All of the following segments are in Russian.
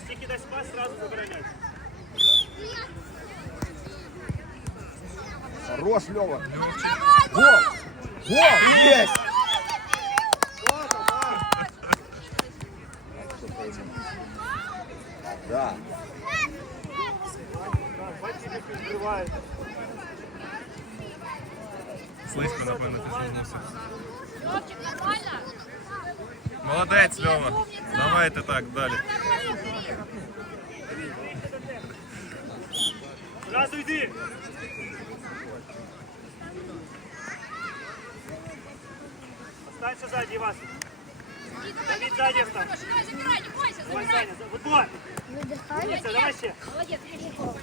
Зараз тільки дасть пас, сразу забирай м'яч. Хорош, Льова. Давай, Гол! гол! Гол! Есть! Да. Бачите, як відкривають. Слизько, напевно, підштовхнувся. Льовчик, нормально? Молодець, Льова. Давайте так, далі. Йди. Останься сзади, Ивас. Давид давай, сзади встань. давай, забирай, не бойся, Давай, забирай. Саня, вот вот. Умница, давай ще. Молодец, Кирилл.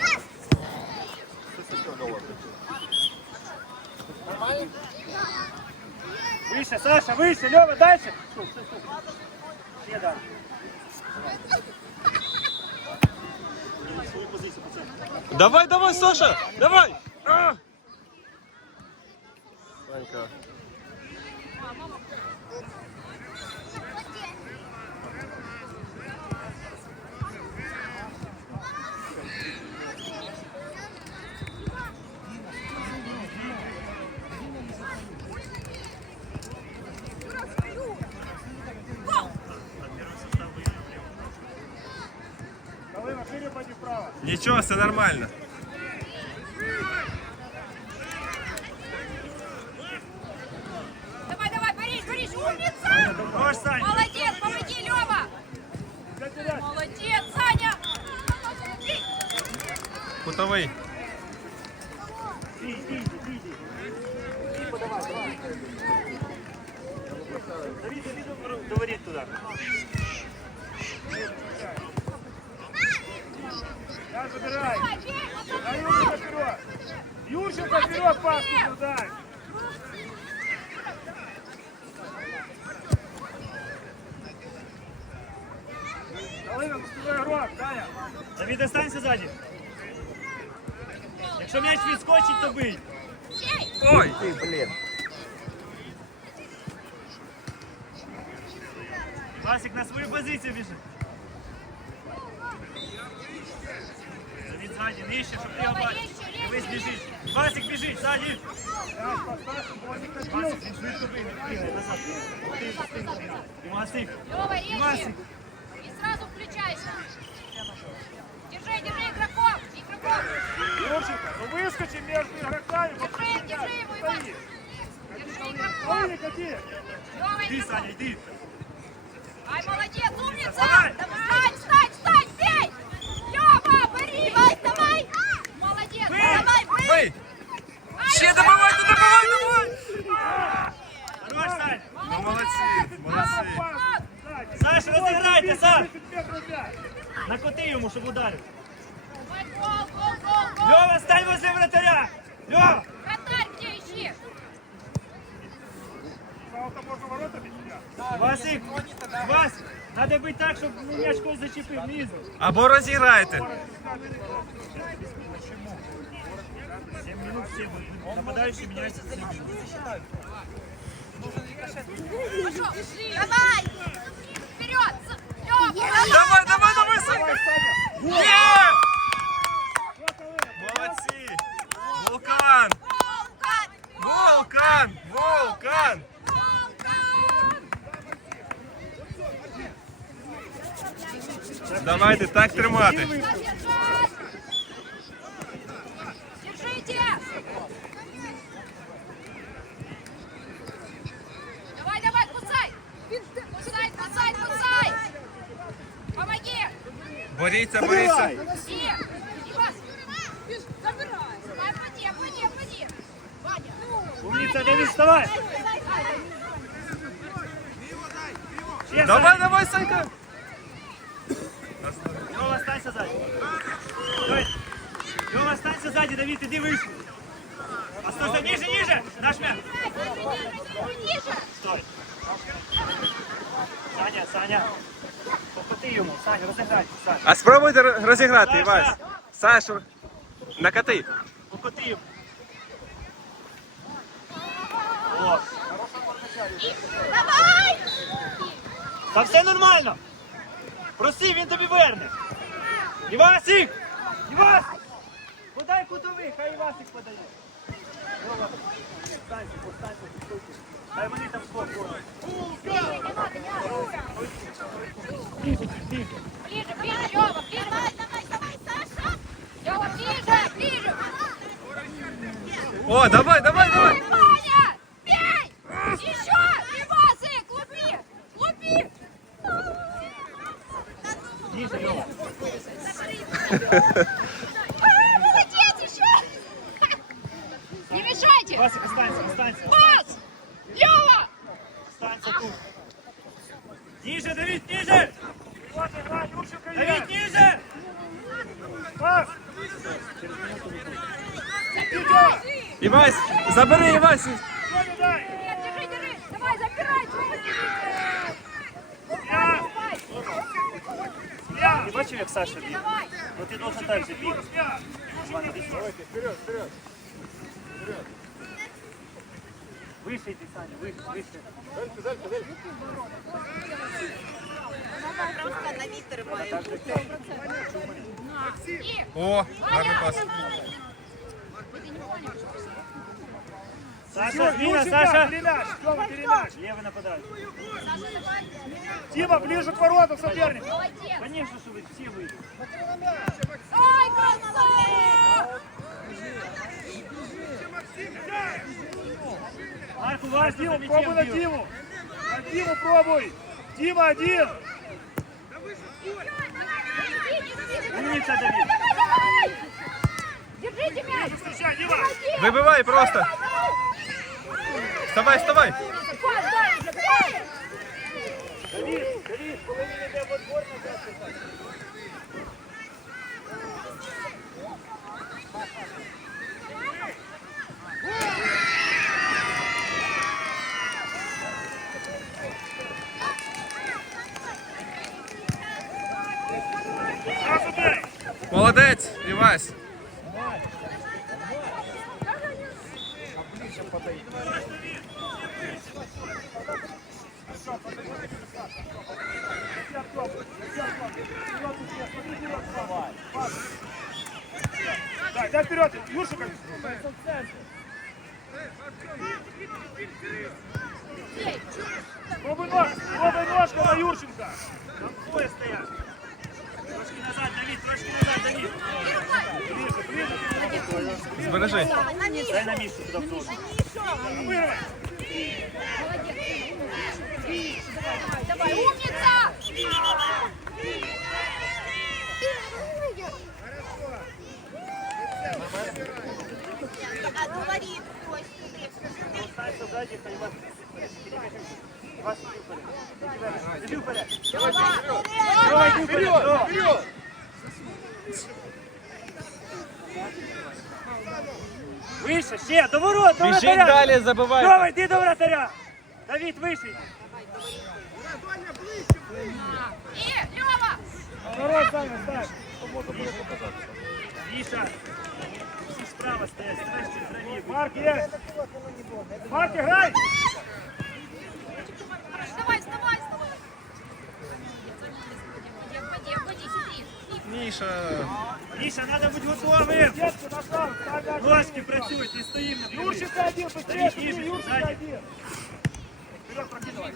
Выше, Саша, выше, Лева, дальше. Стой, стой, стой. Ще далі. Давай, давай, Саша! Давай! А! Санька. Нічого, все нормально. Давай, давай, Борис, Борис, умница! Хорош, Сань. Молодец, помоги, Лева! Взять вперед. Молодец, Саня! Кутовий. Иди, иди, иди, иди. Иди, подавай, давай. Давид, Давид, говорит туда. Я забирай. Давай, бей, А Юрченко вперед. Юрченко вперед, пас туда. Колыма, пустовой игрок, Таня. Давид, останься сзади. Якщо м'яч відскочить, то бий. бей! Ой! Ты, блин. Васик на свою позицію біжи. Давид ззаді, нижче, щоб ти його бачив. Дивись, біжить. Васик біжить, ззаді. Васик, він швидко бігає, бігає назад. Ти встиг. І Васик. Лева, резче! Васик. Выскочи между игроками. Держи, держи его, Иван! Держи игроков! Ой, какие? Лева, Иди, игроков! Саня, иди. Або розіграйте. 7 минут все будут. Нападающий меняется. Давайте так тримати. Иди выше. Останься ниже, ниже. Наш мяч. Стой. Саня, Саня. Покоти йому, Саня, розіграйте, Саня. А спробуйте ро- розіграти! Івась. Сашу, накати. Покоти йому. О, Давай! та все нормально. Проси, він тобі верне. Івасик! Івасик! Подай кутовий, хай Івасик подає. Вова, встаньте, повстаньте, підступте. Хай вони там скок ходять. Ближе, ближе. Ближе, ближе, Лёва, ближе. Давай, давай, давай, Саша. Лёва, ближе, ближе. О, давай, давай, давай. Ой, Ваня, бей! Еще! Ивасик, лупи! Лупи! Ближе, Льова. И! О, гарний пас. Саша, зміна, Саша! Левый нападает. Саша, давай! Дима, ближе к воротам соперник. Конечно, что вы все выйдете. Ай, красава! Марку, за пробуй на. Диму. На Диму пробуй. Дима один. Умница, Давид. Держите мяч! Вибивай просто. Вставай, вставай. Давид, Давид, половина йде в отбор назад. Сразу дай. Молодець, Івась. Дай, дай вперед. Юршика. Пробуй нож. Пробуй ножку на Юрченко. Там двое стоят. Трошки назад, Давид, трошки назад, Давид. Збережи. Дай на Мишу туда в зону. Вырывай. Давай, давай, умница! Сзади, хай вас иди вперед. Вперед. Давай, иди вперед. Давай. Вище, ще, до ворот, до Біжіть вратаря. далі, забивай. Давай, йди до вратаря. Давид, вище. йди. И, Лёва! Народ, Саня, ставь. Миша. Всі справа стоять, знаєш, чи праві. Марк есть. Марк, играй. Вставай, вставай, вставай! Ходи, ходи, ходи, сиди. Міша. Міша, треба бути готовим. Ножки працюють, не стоїмо. Юрченко один, быстрее. Давид, сзади. один. Вперед, прокидывай.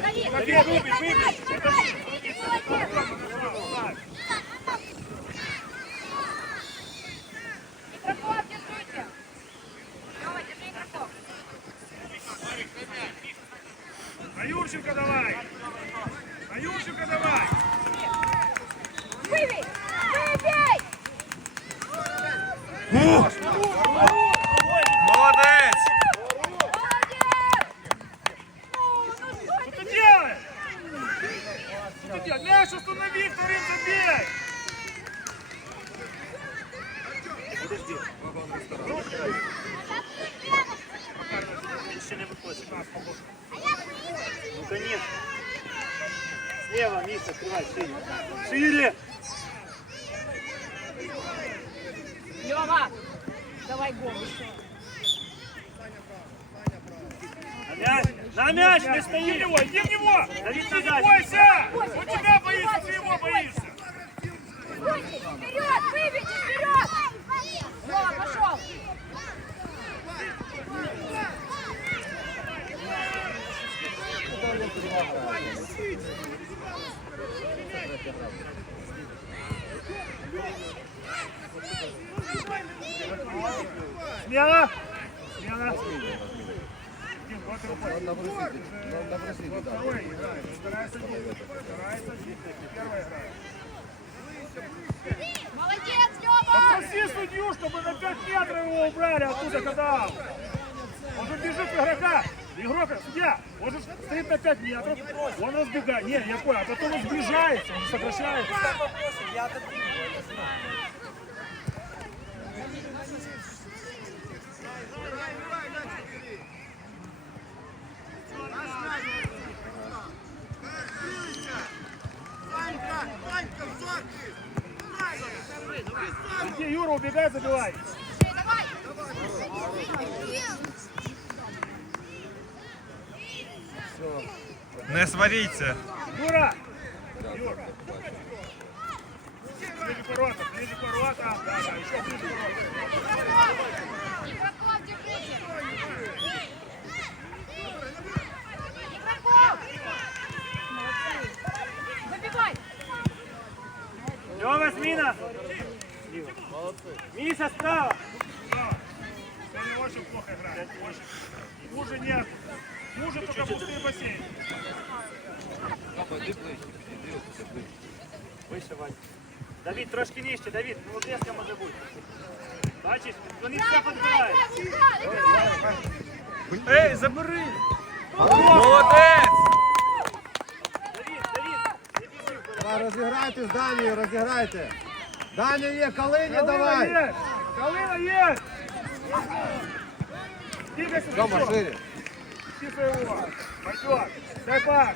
Давид, Давид. Игроков Иди в него, иди в него! Давид не бойся! Он тебя боится, ты его боишься! Вперед, выбеги, вперед! Вова, пошел! Смело! Смело! На- на брусите, да. Второй играет. Старается бить. Старается бить. Первый играет. Молодец, Лёва! Попроси судью, чтобы на 5 метров его убрали оттуда, когда он же бежит игрока. Игрок, судья, он же стоит на 5 метров, он разбегает. Не, я понял, а потом он сближается, он сокращается. Иди, Юра, убегай, забивай. Давай! Не сваріться. Юра! Юра! Ближе к воротам, ближе к воротам. Да, да, еще ближе к воротам. Игроков держите! Льова, зміна. Міша справа. Сегодня очень плохо играет. Очень. Хуже нет. Хуже только пустые бассейны. Вище, Вань. Давід, трошки нижче, Давід, молодецька може бути. Бачиш, вони все підбирають. Ей, забери! Молодець! розіграйте з Данією, розіграйте. Даня є, Калині, Калина давай. есть! Калина есть! Двигайся, Тьома, Сычок. шире. Тихо его. Пойдет. Дай пас.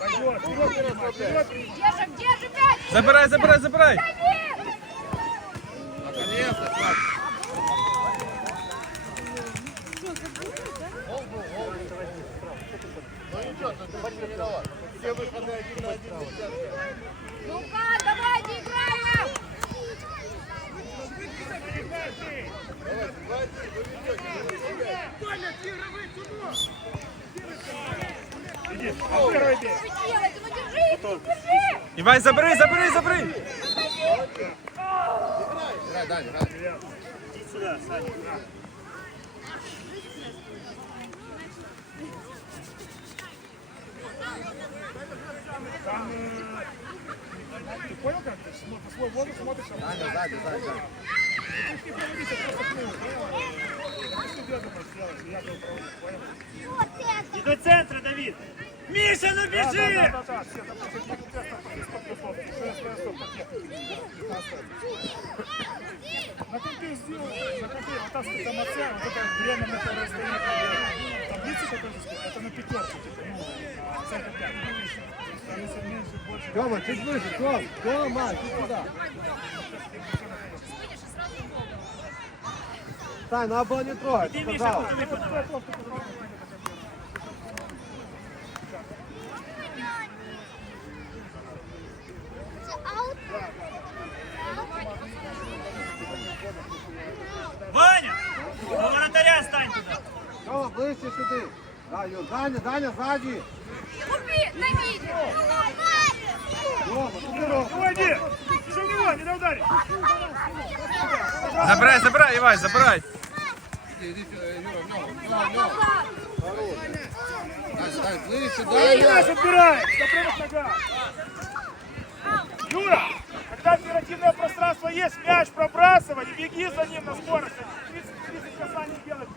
Пойдет. Вперед, принимай. Вперед, принимай. Держим, держим мяч! Забирай, забирай, забирай! Давид! Наконец-то, Саш. Ну-ка, давайте играем! Иди, обыгрывай бей. Что вы делаете? Ну держите, держи! Івай, забери, забери, забери! Грай, Даня, грай. Іди сюди, Саня. Там, э, ты понял как? Ты смо- по свой воду смотришь, а Даня, сзади, сзади, сзади. ты не проводишь, а просто плыл, понял? Ты что делать сделаешь? Я тебя провожу, понял? І до центру, Давід. Міша, ну Да, біжи! да, да, да, все, там просто не стоп, стоп, стоп, стоп, стоп, стоп, стоп, На компе сделай, на компе, вот там стоит там отца, вот это время на это расстояние. центр пять. Там если меньше, больше. Тьома, чуть выше, Тьом. Тьома, чуть сюда. Сань, надо было не трогать, Ти, Міша, сказал. куди подавай. Ваня! До воротаря стань туди. Тьома, ближче сюди. Да, Юр, Даня, Даня, сзади. На ударе. Забирай, забирай, Івай, забирай! Запрыгнуть нога! Юра, когда оперативное пространство есть, мяч пробрасывай, и беги за ним на скорости. 30, 30 касаний делать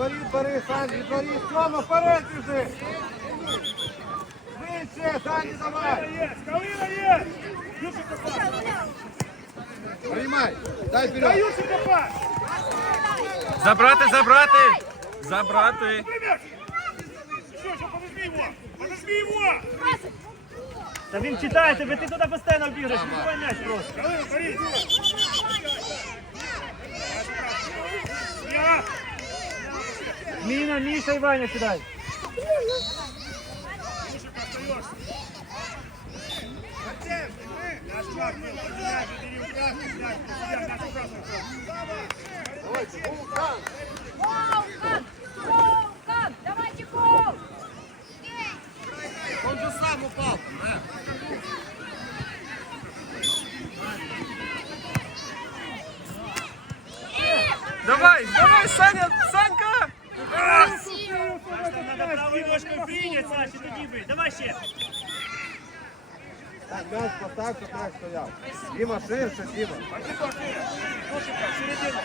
Бери, бери, Санді, бери, Сьома, вперед біжи! Вище, Санді, давай! Калина є! Юсика пас! Приймай, дай вперед! Дай Юсика пас! Забрати, забрати! Забрати! Що, що, подожди його! Подожди його! Та він читає тебе, ти туди постійно бігаєш, не м'яч просто! Калина, бери! Ваня, Миша и Ваня сюда. Давайте гол! Он же сам упал. Давай, давай, Саня, мяч, мяч указывай. Волкан! Волкан! Давайте гол! Молодець, Саша, тоді бий. Давай ще. Так, м'яч постав, щоб м'яч стояв. Діма, ширше, Діма. Пошли, пошли. Юрченко, в середину.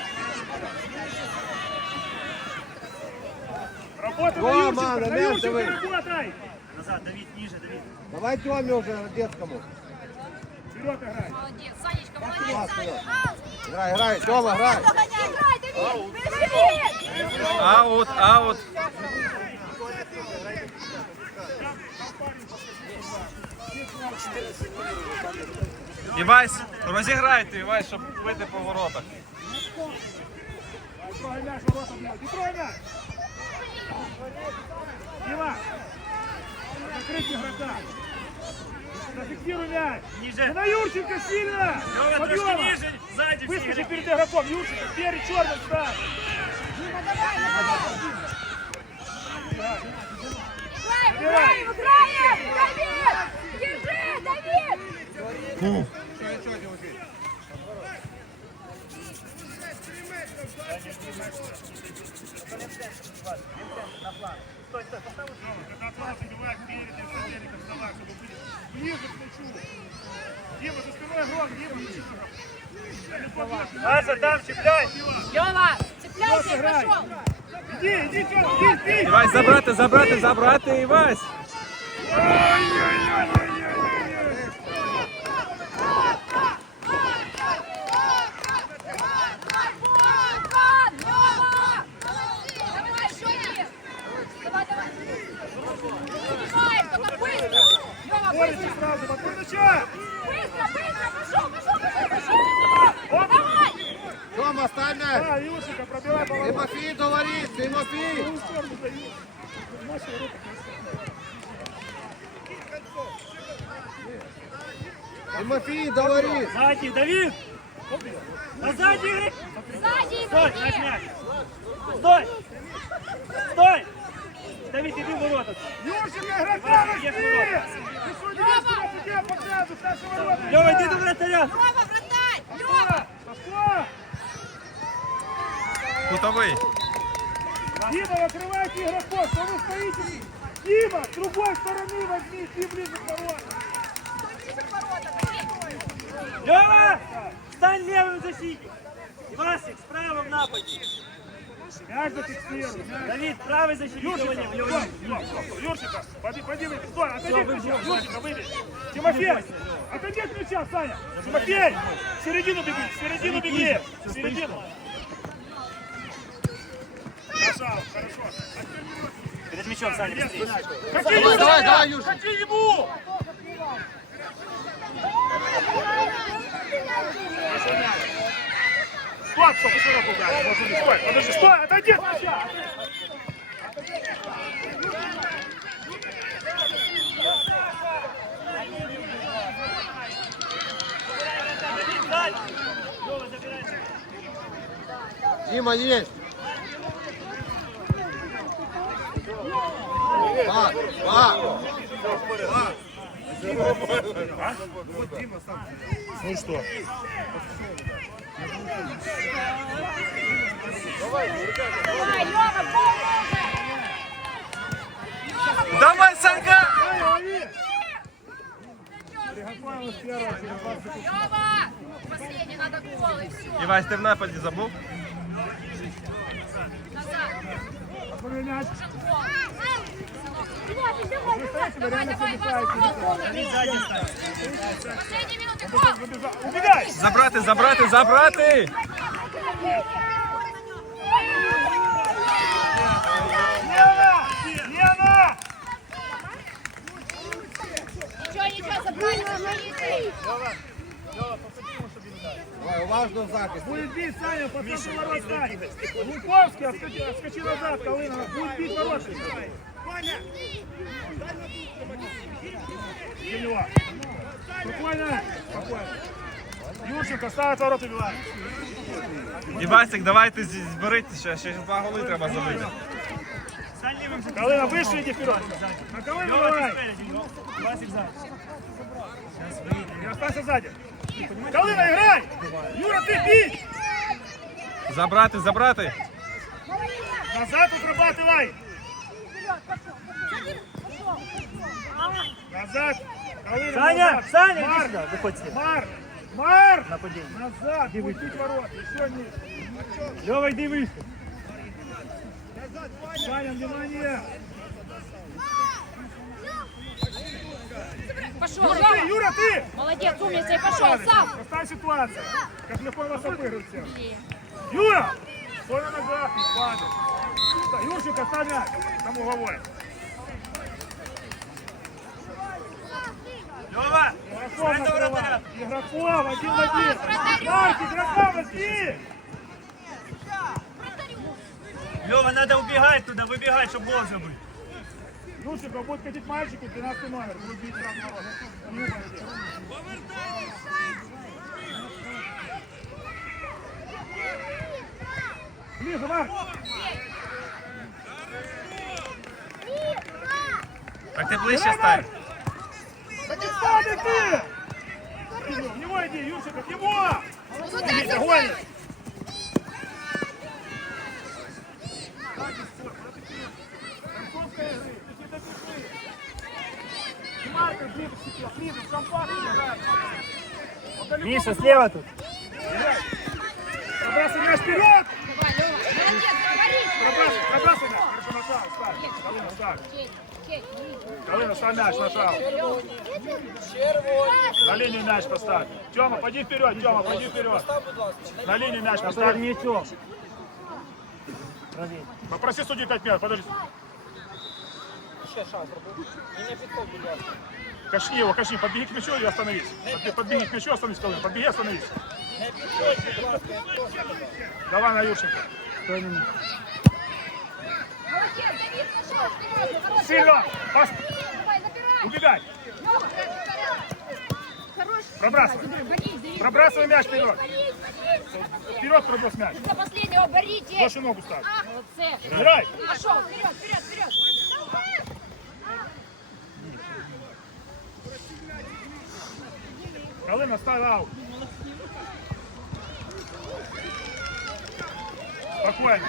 Работай на Рома, Юрченко, на на мяч Юрченко давай. работай. Назад, Давид, ниже, Давид. Давай Тьомі вже детському. Вперед играй. Молодец, Санечка, Пас, молодец, вперед. Саня. Грай, грай, Тьома, грай. Играй, Давид, бежи! Аут, аут. Івась, розіграйте, Івась, щоб бити по воротах. Трогай мяч, ворота бьет. Не трогай мяч. Дима, закрыть игрока. Зафиксируй мяч. Ниже. На Юрченко сильно. Лёва, трошки Подъема. ниже. Сзади все Выскочи играй. перед игроком. Юрченко, перед черным стань. Играем, играем, играем! мячу. Саша, там чіпляй. Лёва, цепляйся, Вот играй. пошел! Иди, иди, Тём, иди, иди. Івась, забрати, забрати, забрати, Івась. Ну, в сторону даю. Маш ворота. Тимофій до воріт. Сзади, Давид. На сзади играй. Сзади Стой, мяч. Стой. Стой. Давид, иди в ворота. Возьми! ворота. Ты что, не Лёва, иди до вратаря. Лёва, вратарь! Лёва! Пошла! Кутовий. Дима, открывайте игроков, что вы стоите? Дима, с другой стороны возьми, ты ближе к воротам. Лёва, стань левым защитником. Ивасик, справа в нападе. Мяч зафиксируй, мяч. Давид, правый защитник. Стой, Юрченко, поди, поди, выйди, стой, отойди от мяча, выбил, Юрченко, выбей. Тимофей, отойди от мяча, Саня. Тимофей, в середину беги, в середину беги, в середину. Нажал, хорошо. Перед мячом, Саня, быстрее. Какие Давай, ему, давай, Юрченко. Какие ему? Хорошо, мяч. Стоп, стоп, еще раз ударь. Может быть, стой, подожди, стой, отойди от мяча. Сзади. Лёва, забирайся. Діма, есть. Пас, пас. Ну что? Давай, Санька! Ай, лови! Приготовилась первая через 20 секунд. Лёва! Последний и все. Ти в нападі забув? Назад. Забрати, забрати, забрати! Уважно в захист. Будет бить Саня, по центру ворот стань. Луковский, отскочи, назад, Калынова. Будет бить ворот. Гелева. Спокойно. Спокойно. Юрченко ставит ворот убивает. Івасик, давайте зі- зберіть, ще, ще два голи треба забити. Стань левым защитником. Калына, выше иди вперед. На Калына Лёва, ты давай. спереди. Ивасик сзади. Не останься сзади. Калына, играй! Юра, ты бить! Забрати, забрати! Назад отрабатывай! Назад. Калина, Саня, назад. Саня, иди Марк, сюда, выходи сюда. Марк, Марк. Нападение. Назад, пустить ворот. Еще не. Лева, иди выше. Саня, внимание. Пошел, Юра, ты, Лёва. Юра, ты. Молодец, умница, и пошел сам. Поставь ситуацию. Как легко вас обыгрывают всех. Юра! Не падай. Да, Юрчик, оставь мяч. Там угловой. Лева, Игроков встань до накрывай. вратаря. Игроков, один в один. вратарю. Марк, игрока возьми. Лева, надо убегать туда, выбегать, чтобы гол забыть. Юрчик, а будет катить мальчику, 13 номер. Будет бить сразу на ворот. Ну, молодец. Ближе, Марк. Так ти ближче стань. Ты! В него иди, Юрчик, от него! Иди, далеко Миша, слева тут. Пробрасывай мяч вперед! Пробрасывай, пробрасывай мяч. Хорошо, на шаг, ставь. Галина, ставь. Галина, ставь мяч на шаг. На линию мяч поставь. Тёма, пойди вперед, Тёма, пойди вперед. На линию мяч Перед поставь. Попроси судью 5 минут, подожди. Качни его, качни, подбеги к мячу и остановись. Подбе- Подбеги к мячу, остановись, Калин. Подбеги, остановись. Давай на Юрченко. Стой на них. Сильно! Забирай. Убегай! Пробрасывай. Пробрасывай мяч вперед. Вперед проброс мяч. До последнего боритесь. Больше ногу ставь. Молодцы. Играй! Пошел, вперед, вперед, вперед. Калина, ставь аут. Спокойно.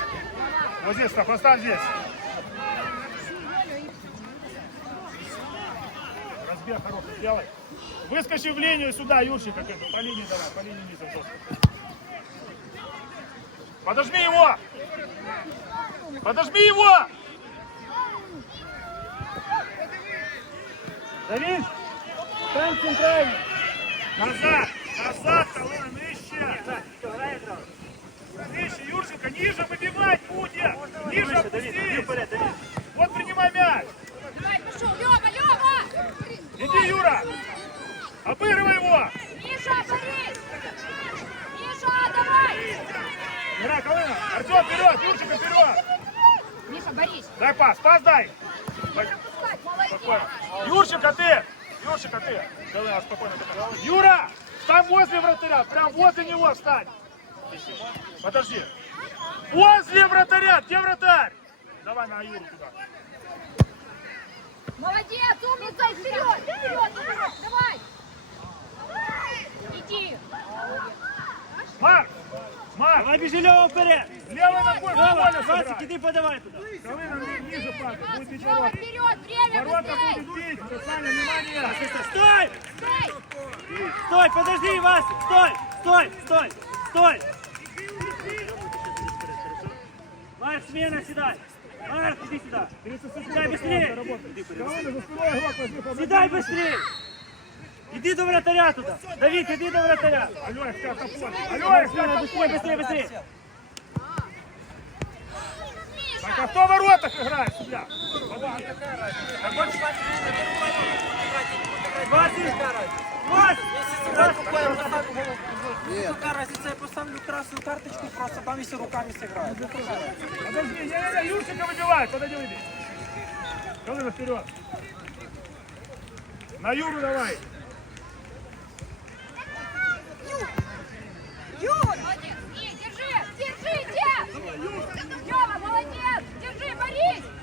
Вот здесь, ставь, поставь здесь. Разбег хороший делай. Выскочи в линию сюда, Юрчик, как это. По линии давай, по линии низом жестко. Подожми его! Подожми его! Давид, стань центрально. Назад! Назад, Калина, нижче! Нижче, Юрченко, ниже выбивать будет! Ниже Давид. Вот принимай мяч! Давай, пошел, Лёва, Лёва. Иди, Юра! Обыгрывай его! Миша, Борис. Миша, давай. Играй, Калина! Артем, вперед! Юрченко, вперед! Миша, Борис. Дай пас, пас дай! Спокойно. Юрченко, ты! Юрченко, ты! Калина, спокойно. Юра! Встань возле вратаря! Прям возле него встань! Подожди! Возле вратаря! Где вратарь? Давай на Юру туда. Молодец, умница, вперед, вперед, вперед, давай. Иди. Марк! Марк! Давай бежи Лева вперед. Ногой Лева, футбольно Васик, сыграй! иди подавай туда. Ни- ниже падает, будет бить ворота. вперед, время, Ворота будет бить! Саня, внимание! Стой! Стой. Стой, подожди, Васик, стой! Стой, стой, стой! Марк, смена, седай! Марк, иди сюда! 30 секунд Седай быстрее! Седай быстрее! Иди до вратаря туда! Давид, иди до вратаря! Алло, Марк, их смена, как быстрее, быстрее, быстрее! Так, а кто в воротах играет, судья? Васик! Васик! Нет. Разница, я поставлю красную карточку, просто там если руками сыграю. Ну, Подожди, я, я, Юрчика выбивай, подойди, выйди. Головы вперед. На Юру давай. Юр! Юр! Молодец! Не, держи! Держите! Давай, Юр! Ява, молодец! Держи, Борис!